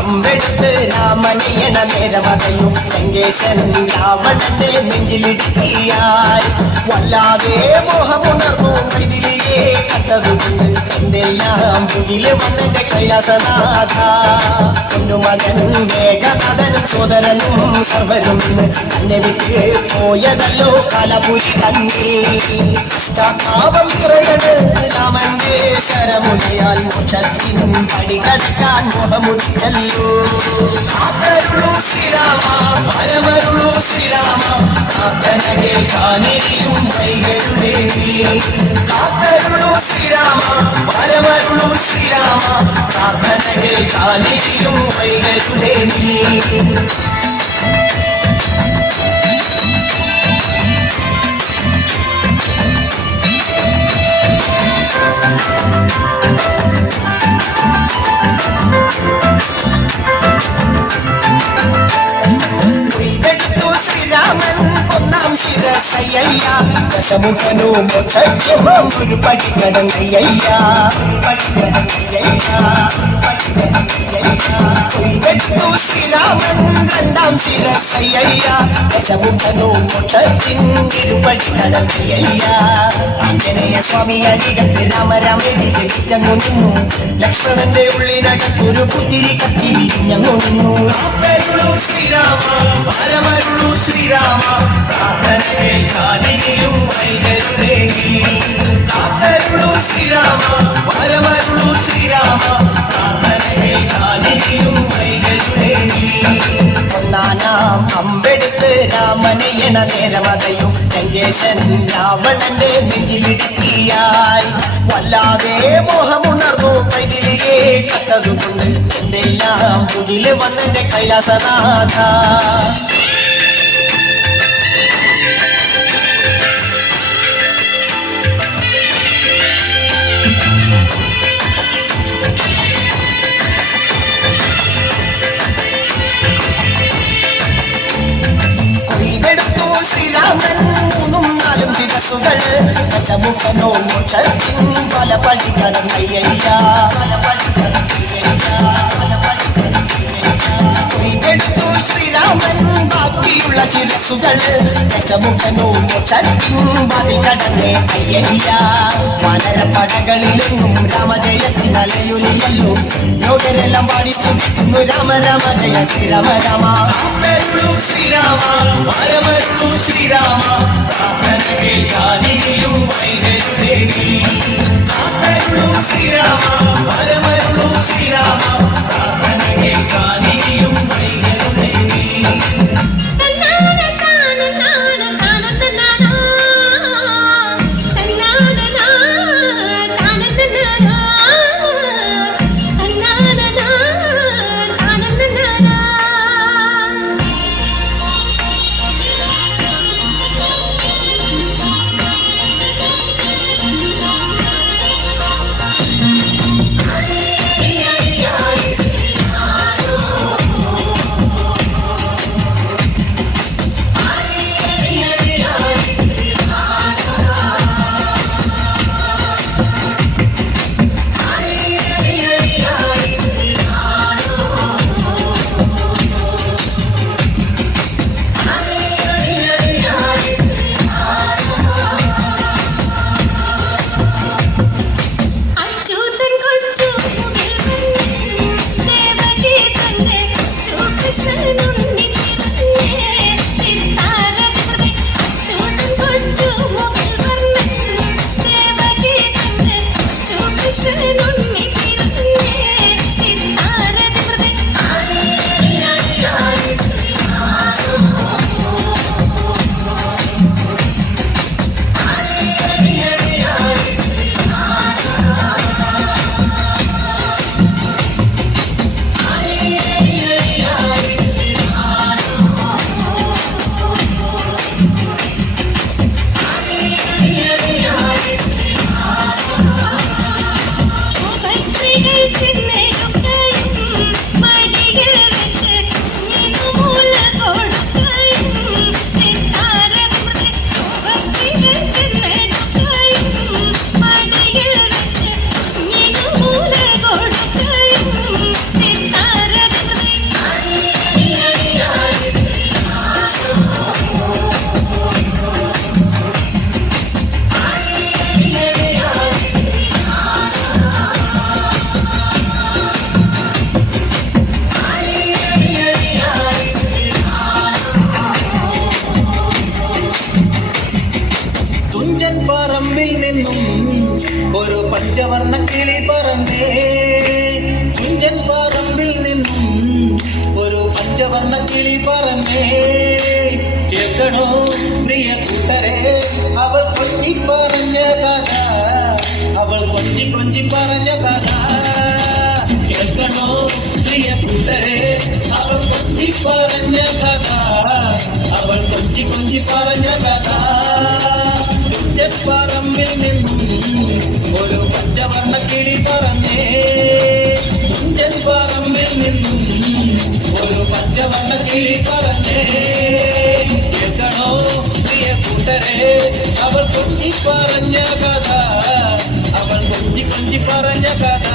അമ്പെടുത്ത് രാമനെയണ നേരമതയും ലങ്കേശൻ രാവണന്റെ നെഞ്ചിലിടുക്കിയായി വല്ലാതെ മോഹമുണർന്നു മൈഥിലിയെ കണ്ടതുകൊണ്ട് എന്തെല്ലാം മുന്നില് വന്നെന്റെ കൈലാസനാഥ പൊന്നുമകൻ മേഘനാഥനും സോദരനും സർവരും തന്നെ വിട്ട് പോയതല്ലോ കാലപുരി തന്നിൽ ചാത്താപം നിറയണ് രാമന്റെ ശരമുലയാൽ മോക്ഷത്തിൻ പടി കടക്കാൻ മോഹമുദിച്ചല്ലോ കാത്തരുളൂ ശ്രീരാമ പരമരുളൂ ശ്രീരാമ പ്രാർത്ഥന കേൾക്കാനിരിയും കൈകളുടെ കാത്തരുളൂ ശ്രീരാമ പരമരുളൂ ശ്രീരാമ പ്രാർത്ഥന കേൾക്കാനിരിയും കൈകളുടെ ദശമുഖനോ മോക്ഷത്തിനും ഒരു പടികടങ്ങയ്യ ശ്രീരാമൻ രണ്ടാം ശിരസയ്യ ദശമുഖനോ മോക്ഷത്തിൻ ഇരുപടികടങ്ങയ്യ ആഞ്ജനേയ സ്വാമി അരികത്ത് രാമരാമേരി ജപിച്ചങ്ങു നിന്നു ലക്ഷ്മണന്റെ ഉള്ളിനകത്തൊരു പുത്തിരി കത്തി വിരിഞ്ഞങ്ങു നിന്നു ശ്രീരാമ പരമരുളു ശ്രീരാമ പ്രാർത്ഥന കേൾക്കാനിരിയും വൈകരുളേ കാത്തരുളു ശ്രീരാമ പരമരുളു ശ്രീരാമ പ്രാർത്ഥന കേൾക്കാനിരിയും വൈകരുളേ ഒന്നാനാം അമ്പെടുത്ത് രാമനെയണ നേരമതയും ലങ്കേശൻ രാവണന്റെ നെഞ്ചിലിടുക്കിയായി വല്ലാതെ മോഹമുണർന്നു മൈഥിലിയെ കണ്ടതുകൊണ്ട് എന്തെല്ലാം മുന്നില് വന്നെന്റെ കൈലാസനാഥ ശ്രീരാമൻ മൂന്നും നാലും ശിരസുകൾ ദശമുഖനോ മോക്ഷത്തിൻ പല പടി കടന്നയ്യ ഇതെടുത്തു ശ്രീരാമൻ ബാക്കിയുള്ള ശിരസുകൾ ദശമുഖനോ മോക്ഷത്തിൻ പതി കടന്നേ അയ്യ വാനരപ്പടകളിലെങ്ങും രാമജയത്തിൻ അലയൊലിയല്ലോ ലോകരെല്ലാം പാടി സ്തുതിക്കുന്നു രാമ രാമ ജയ ശ്രീരാമ രാമ ശ്രീരാമ പരമരുളു ശ്രീരാമ പ്രാർത്ഥന കേൾക്കാനിരിയും വൈകരുളേ കാത്തരുളു ശ്രീരാമ പരമരുളു ശ്രീരാമ പ്രാർത്ഥന കേൾക്കാനിരിയും വൈകരുളേ ഒരു പഞ്ചവർണ്ണ കിളി പറന്നേ കുഞ്ചൻ പറമ്പിൽ നിന്നും ഒരു പഞ്ചവർണ്ണ കിളി പറന്നേ കേൾക്കണോ പ്രിയ കൂട്ടരെ അവൾ കൊഞ്ചി പറഞ്ഞ കഥ അവൾ കൊഞ്ചി കൊഞ്ചി പറഞ്ഞ കഥ കേൾക്കണോ പ്രിയ കൂട്ടരെ അവൾ കൊഞ്ചി പറഞ്ഞ കഥ അവൾ കൊഞ്ചി കൊഞ്ചി പറഞ്ഞ കഥ പറമ്പിൽ നിന്നും ഒരു പഞ്ചവർണ്ണ കിളി പറഞ്ഞേ കുഞ്ചൻ പറമ്പിൽ നിന്നും ഒരു പഞ്ചവർണ്ണ കിളി പറഞ്ഞേ കേൾക്കണോ പ്രിയ കൂട്ടരെ അവൾ കൊഞ്ചി പറഞ്ഞ കഥ അവൾ കൊഞ്ചി കൊഞ്ചി പറഞ്ഞ കഥ